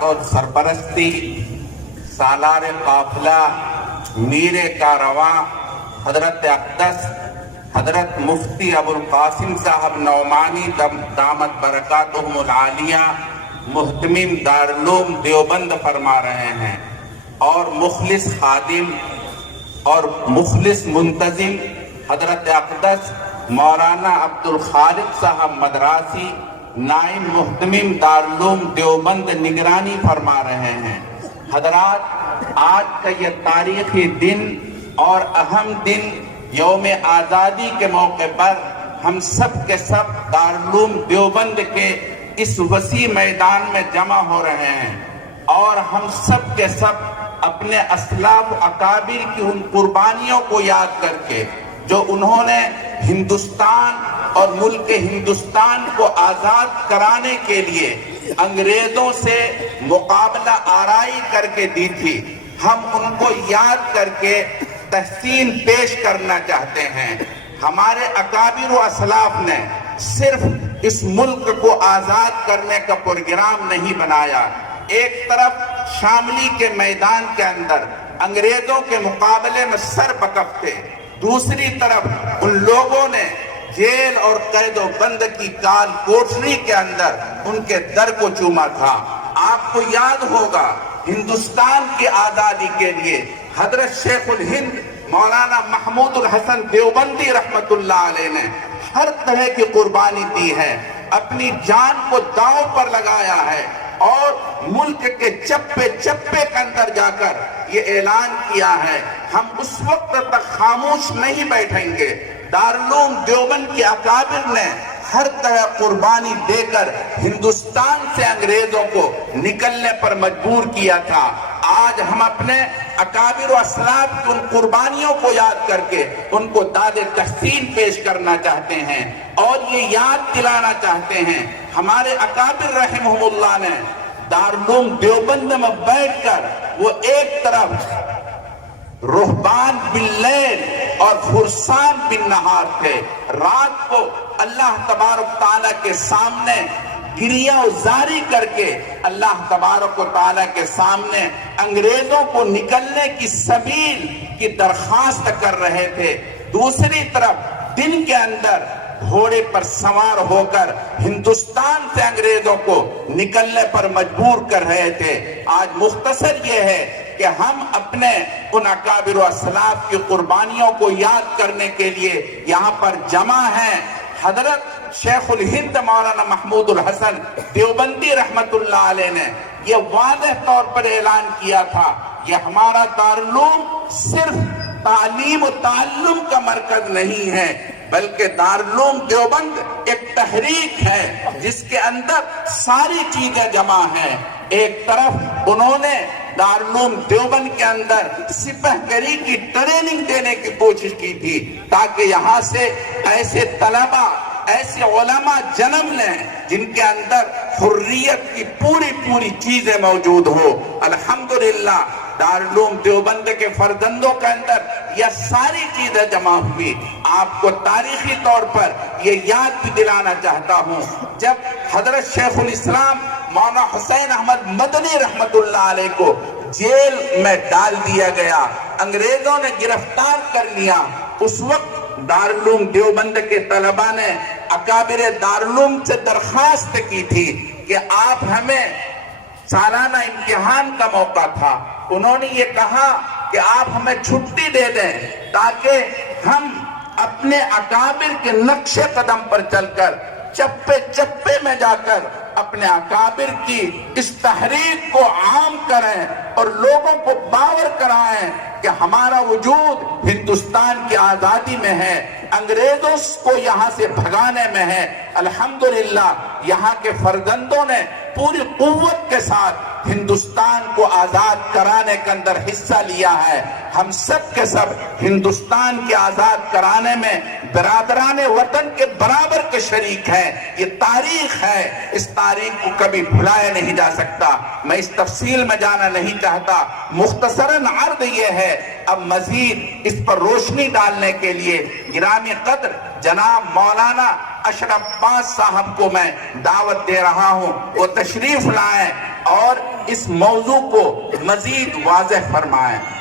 اور سرپرستی سالار قافلہ میر کارواں حضرت اقدس حضرت مفتی ابو القاسم صاحب نعمانی دامت برکاتہم العالیہ محتمم دارالعلوم دیوبند فرما رہے ہیں، اور مخلص خادم اور مخلص منتظم حضرت اقدس مولانا عبد الخالق صاحب مدراسی نائب محتمم دارالعلوم دیوبند نگرانی فرما رہے ہیں۔ حضرات، آج کا یہ تاریخی دن اور اہم دن یوم آزادی کے موقع پر ہم سب کے سب دارالعلوم دیوبند کے اس وسیع میدان میں جمع ہو رہے ہیں، اور ہم سب کے سب اپنے اسلاف اکابر کی ان قربانیوں کو یاد کر کے جو انہوں نے ہندوستان اور ملک ہندوستان کو آزاد کرانے کے لیے انگریزوں سے مقابلہ آرائی کر کے دی تھی، ہم ان کو یاد کر کے تحسین پیش کرنا چاہتے ہیں۔ ہمارے اکابر و اسلاف نے صرف اس ملک کو آزاد کرنے کا پروگرام نہیں بنایا، ایک طرف شاملی کے میدان کے اندر انگریزوں کے مقابلے میں سر بکف تھے، دوسری طرف ان لوگوں نے جیل اور قید و بند کی کال کوٹری کے اندر ان کے در کو چوما تھا۔ آپ کو یاد ہوگا ہندوستان کی آزادی کے لیے حضرت شیخ الہند مولانا محمود الحسن دیوبندی رحمت اللہ علیہ نے ہر طرح کی قربانی دی ہے، اپنی جان کو داؤ پر لگایا ہے، اور ملک کے چپے چپے کے اندر جا کر یہ اعلان کیا ہے ہم اس وقت تک خاموش نہیں بیٹھیں گے۔ دارالعلوم دیوبند کے اکابر نے ہر طرح قربانی دے کر ہندوستان سے انگریزوں کو نکلنے پر مجبور کیا تھا۔ آج ہم اپنے اکابر و اسلاف کی ان قربانیوں کو یاد کر کے ان کو داد تحسین پیش کرنا چاہتے ہیں، اور یہ یاد دلانا چاہتے ہیں ہمارے اکابر رحمہم اللہ نے دارالعلوم دیوبند میں بیٹھ کر وہ ایک طرف رہبان باللیل اور فرسان بالنہار تھے، رات کو اللہ تبارک تعالیٰ کے سامنے گریہ زاری کر کے اللہ تبارک و تعالیٰ کے سامنے انگریزوں کو نکلنے کی سبیل کی درخواست کر رہے تھے، دوسری طرف دن کے اندر گھوڑے پر سوار ہو کر ہندوستان سے انگریزوں کو نکلنے پر مجبور کر رہے تھے۔ آج مختصر یہ ہے کہ ہم اپنے ان اکابر و اسلاف کی قربانیوں کو یاد کرنے کے لیے یہاں پر جمع ہیں۔ حضرت شیخ الہند مولانا محمود الحسن دیوبندی رحمت اللہ علیہ نے یہ واضح طور پر اعلان کیا تھا کہ ہمارا دارالعلوم صرف تعلیم و تعلم کا مرکز نہیں ہے، بلکہ دارالعلوم دیوبند ایک تحریک ہے جس کے اندر ساری چیزیں جمع ہیں۔ ایک طرف انہوں نے دارالعلوم دیوبند کے اندر سپہ گری کی ٹریننگ دینے کی کوشش کی تھی تاکہ یہاں سے ایسے طلبہ ایسے علماء جنم لیں جن کے اندر حریت کی پوری چیزیں موجود ہو۔ الحمدللہ دارالعلوم دیوبند کے فرزندوں کے اندر یہ ساری چیزیں جمع ہوئی۔ آپ کو تاریخی طور پر یہ یاد بھی دلانا چاہتا ہوں، جب حضرت شیخ الاسلام مولانا حسین احمد مدنی رحمت اللہ علیہ کو جیل میں ڈال دیا گیا، انگریزوں نے گرفتار کر لیا، اس وقت دارالعلوم دیوبند کے طلباء نے اکابر دارالعلوم سے درخواست کی تھی کہ آپ ہمیں سالانہ امتحان کا موقع تھا، انہوں نے یہ کہا کہ آپ ہمیں چھٹی دے دیں تاکہ ہم اپنے اکابر کے نقش قدم پر چل کر چپے چپے میں جا کر اپنے اکابر کی اس تحریک کو عام کریں اور لوگوں کو باور کرائیں کہ ہمارا وجود ہندوستان کی آزادی میں ہے، انگریزوں کو یہاں سے بھگانے میں ہے۔ الحمدللہ یہاں کے فرزندوں نے پوری قوت کے ساتھ ہندوستان کو آزاد کرانے کے اندر حصہ لیا ہے۔ ہم سب کے سب ہندوستان کی آزاد کرانے میں برادران وطن کے برابر کے شریک ہیں۔ یہ تاریخ ہے، اس تاریخ کو کبھی بھلایا نہیں جا سکتا۔ میں اس تفصیل میں جانا نہیں چاہتا، مختصراً عرض یہ ہے، اب مزید اس پر روشنی ڈالنے کے لیے گرامی قدر جناب مولانا اشرف باز صاحب کو میں دعوت دے رہا ہوں، وہ تشریف لائیں اور اس موضوع کو مزید واضح فرمائیں۔